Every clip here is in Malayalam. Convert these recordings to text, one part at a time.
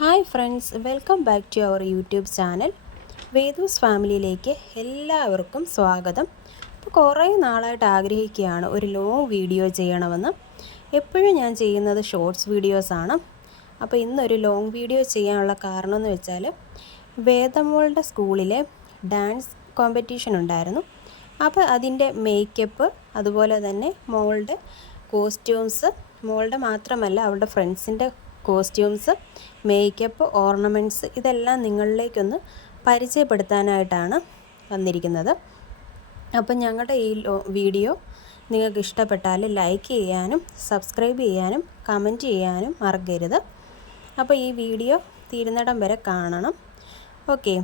Hi friends welcome back to our YouTube channel. Vedu's ഫാമിലിയിലേക്ക് എല്ലാവർക്കും സ്വാഗതം. ഇപ്പോൾ കുറേ നാളായിട്ട് ആഗ്രഹിക്കുകയാണ് ഒരു ലോങ് വീഡിയോ ചെയ്യണമെന്ന്. എപ്പോഴും ഞാൻ ചെയ്യുന്നത് ഷോർട്സ് വീഡിയോസാണ് അപ്പോൾ ഇന്നൊരു ലോങ് വീഡിയോ ചെയ്യാനുള്ള കാരണം എന്ന് വെച്ചാൽ വേദമോളുടെ സ്കൂളിലെ ഡാൻസ് കോമ്പറ്റീഷൻ ഉണ്ടായിരുന്നു. അപ്പോൾ അതിന്റെ മേക്കപ്പ് അതുപോലെ തന്നെ മോളുടെ കോസ്റ്റ്യൂംസ് മോളുടെ മാത്രമല്ല അവളുടെ ഫ്രണ്ട്സിന്റെ കോസ്റ്റ്യൂംസ് മേക്കപ്പ് ഓർണമെന്റ്സ് ഇതെല്ലാം നിങ്ങളിലേക്കൊന്ന് പരിചയപ്പെടുത്താനായിട്ടാണ് വന്നിരിക്കുന്നത്. അപ്പം ഞങ്ങളുടെ ഈ വീഡിയോ നിങ്ങൾക്ക് ഇഷ്ടപ്പെട്ടാൽ ലൈക്ക് ചെയ്യാനും സബ്സ്ക്രൈബ് ചെയ്യാനും കമന്റ് ചെയ്യാനും മറക്കരുത്. അപ്പോൾ ഈ വീഡിയോ തീരുന്നിടം വരെ കാണണം. ഓക്കെ.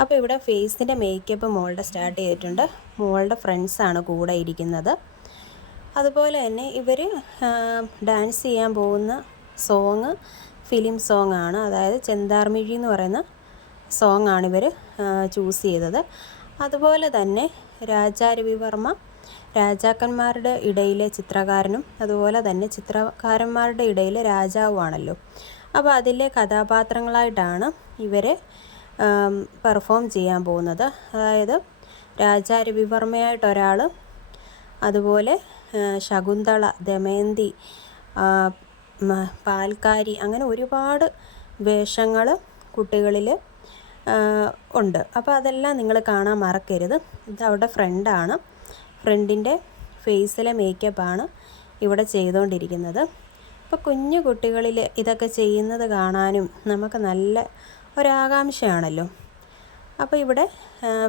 അപ്പോൾ ഇവിടെ ഫേസിന്റെ മേക്കപ്പ് മോളുടെ സ്റ്റാർട്ട് ചെയ്തിട്ടുണ്ട്. മോളുടെ ഫ്രണ്ട്സാണ് കൂടെ ഇരിക്കുന്നത്. അതുപോലെ തന്നെ ഇവർ ഡാൻസ് ചെയ്യാൻ പോകുന്ന സോങ് ഫിലിം സോങ് ആണ് അതായത് ചെന്താർമിഴി എന്ന് പറയുന്ന സോങ് ആണ് ഇവർ ചൂസ് ചെയ്തത്. അതുപോലെ തന്നെ രാജാ രവിവർമ്മ രാജാക്കന്മാരുടെ ഇടയിലെ ചിത്രകാരനും അതുപോലെ തന്നെ ചിത്രകാരന്മാരുടെ ഇടയിലെ രാജാവുമാണല്ലോ. അപ്പോൾ അതിലെ കഥാപാത്രങ്ങളായിട്ടാണ് ഇവരെ പെർഫോം ചെയ്യാൻ പോകുന്നത്. അതായത് രാജാ രവിവർമ്മയായിട്ട് ഒരാൾ അതുപോലെ ശകുന്തള ദമയന്തി പാൽക്കാരി അങ്ങനെ ഒരുപാട് വേഷങ്ങൾ കുട്ടികളിൽ ഉണ്ട്. അപ്പോൾ അതെല്ലാം നിങ്ങൾ കാണാൻ മറക്കരുത്. ഇത് അവരുടെ ഫ്രണ്ടാണ്. ഫ്രണ്ടിന്റെ ഫേസിലെ മേക്കപ്പാണ് ഇവിടെ ചെയ്തുകൊണ്ടിരിക്കുന്നത് ഇപ്പോൾ കുഞ്ഞു കുട്ടികളിൽ ഇതൊക്കെ ചെയ്യുന്നത് കാണാനും നമുക്ക് നല്ല ഒരാകാംക്ഷയാണല്ലോ. അപ്പോൾ ഇവിടെ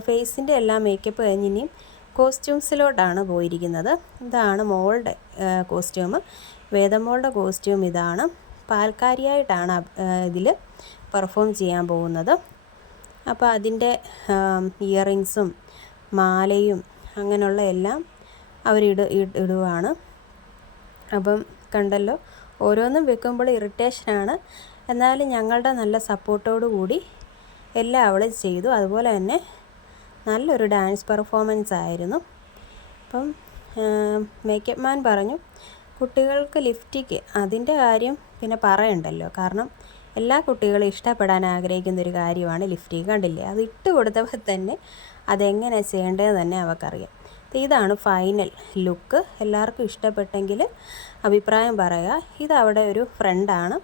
ഫേസിന്റെ എല്ലാ മേക്കപ്പ് കഴിഞ്ഞിനിയും കോസ്റ്റ്യൂംസിലോട്ടാണ് പോയിരിക്കുന്നത്. ഇതാണ് മോളുടെ കോസ്റ്റ്യൂം വേദമോളുടെ കോസ്റ്റ്യൂം ഇതാണ്. പാൽക്കാരിയായിട്ടാണ് ഇതിൽ പെർഫോം ചെയ്യാൻ പോകുന്നത്. അപ്പോൾ അതിന്റെ ഇയറിങ്സും മാലയും അങ്ങനെയുള്ള എല്ലാം അവരിട ഇടുവാണ്. അപ്പം കണ്ടല്ലോ ഓരോന്നും വെക്കുമ്പോൾ ഇറിറ്റേഷനാണ്. എന്നാലും ഞങ്ങളുടെ നല്ല സപ്പോർട്ടോടു കൂടി എല്ലാം അവൾ ചെയ്തു. അതുപോലെ തന്നെ നല്ലൊരു ഡാൻസ് പെർഫോമൻസ് ആയിരുന്നു അപ്പം മേക്കപ്പ് മാൻ പറഞ്ഞു കുട്ടികൾക്ക് ലിഫ്റ്റിക്ക് അതിന്റെ കാര്യം പിന്നെ പറയണ്ടല്ലോ. കാരണം എല്ലാ കുട്ടികളും ഇഷ്ടപ്പെടാൻ ആഗ്രഹിക്കുന്ന ഒരു കാര്യമാണ് ലിഫ്റ്റിക്ക് കണ്ടില്ലേ? അത് ഇട്ട് കൊടുത്തപ്പോൾ തന്നെ അതെങ്ങനെ ചെയ്യേണ്ടത് തന്നെ അവർക്കറിയാം ഇതാണ് ഫൈനൽ ലുക്ക്. എല്ലാവർക്കും ഇഷ്ടപ്പെട്ടെങ്കിൽ അഭിപ്രായം പറയുക. ഇത് അവിടെ ഒരു ഫ്രണ്ടാണ്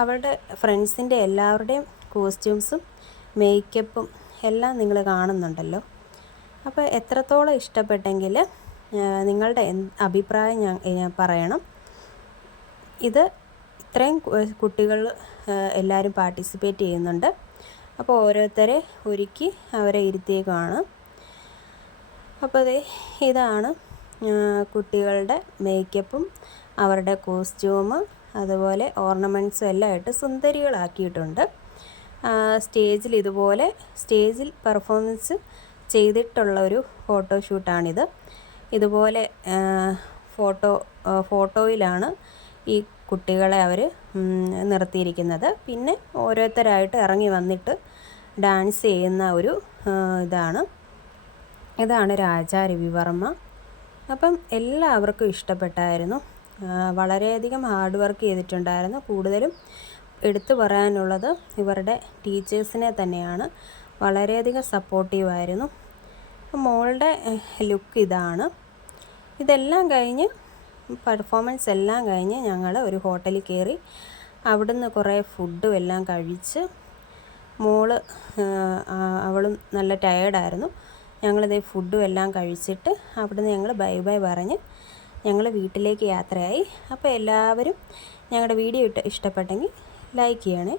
അവളുടെ ഫ്രണ്ട്സിന്റെ എല്ലാവരുടെയും കോസ്റ്റ്യൂംസും മേക്കപ്പും എല്ലാം നിങ്ങൾ കാണുന്നുണ്ടല്ലോ. അപ്പോൾ എത്രത്തോളം ഇഷ്ടപ്പെട്ടെങ്കിൽ നിങ്ങളുടെ അഭിപ്രായം ഞാൻ പറയണം. ഇത് ഇത്രയും കുട്ടികൾ എല്ലാവരും പാർട്ടിസിപ്പേറ്റ് ചെയ്യുന്നുണ്ട്. അപ്പോൾ ഓരോരുത്തരെ ഒരുക്കി അവരെ ഇരുത്തിയേക്കാണ് അപ്പോൾ ഇതാണ് കുട്ടികളുടെ മേക്കപ്പും അവരുടെ കോസ്റ്റ്യൂമ് അതുപോലെ ഓർണമെന്റ്സും എല്ലാം ആയിട്ട് സുന്ദരികളാക്കിയിട്ടുണ്ട്. സ്റ്റേജിൽ ഇതുപോലെ സ്റ്റേജിൽ പെർഫോമൻസ് ചെയ്തിട്ടുള്ള ഒരു ഫോട്ടോഷൂട്ടാണിത് ഇതുപോലെ ഫോട്ടോ ഫോട്ടോയിലാണ് ഈ കുട്ടികളെ അവർ നിർത്തിയിരിക്കുന്നത്. പിന്നെ ഓരോരുത്തരായിട്ട് ഇറങ്ങി വന്നിട്ട് ഡാൻസ് ചെയ്യുന്ന ഒരു ഇതാണ്. ഇതാണ് രാജാ രവിവർമ്മ അപ്പം എല്ലാവർക്കും ഇഷ്ടപ്പെട്ടായിരുന്നു. വളരെയധികം ഹാർഡ് വർക്ക് ചെയ്തിട്ടുണ്ടായിരുന്നു. കൂടുതലും എടുത്തു പറയാനുള്ളത് ഇവരുടെ ടീച്ചേഴ്സിനെ തന്നെയാണ്. വളരെയധികം സപ്പോർട്ടീവായിരുന്നു. മോളുടെ ലുക്ക് ഇതാണ്. ഇതെല്ലാം കഴിഞ്ഞ് പെർഫോമൻസ് എല്ലാം കഴിഞ്ഞ് ഞങ്ങൾ ഒരു ഹോട്ടലിൽ കയറി അവിടുന്ന് കുറേ ഫുഡും എല്ലാം കഴിച്ച് മോൾ അവളും നല്ല ടയേർഡായിരുന്നു ഞങ്ങളിത് ഫുഡും എല്ലാം കഴിച്ചിട്ട് അവിടുന്ന് ഞങ്ങൾ ബൈ ബൈ പറഞ്ഞ് ഞങ്ങൾ വീട്ടിലേക്ക് യാത്രയായി. അപ്പോൾ എല്ലാവരും ഞങ്ങളുടെ വീഡിയോ ഇട്ട് ഇഷ്ടപ്പെട്ടെങ്കിൽ ലൈക്ക് ചെയ്യണേ.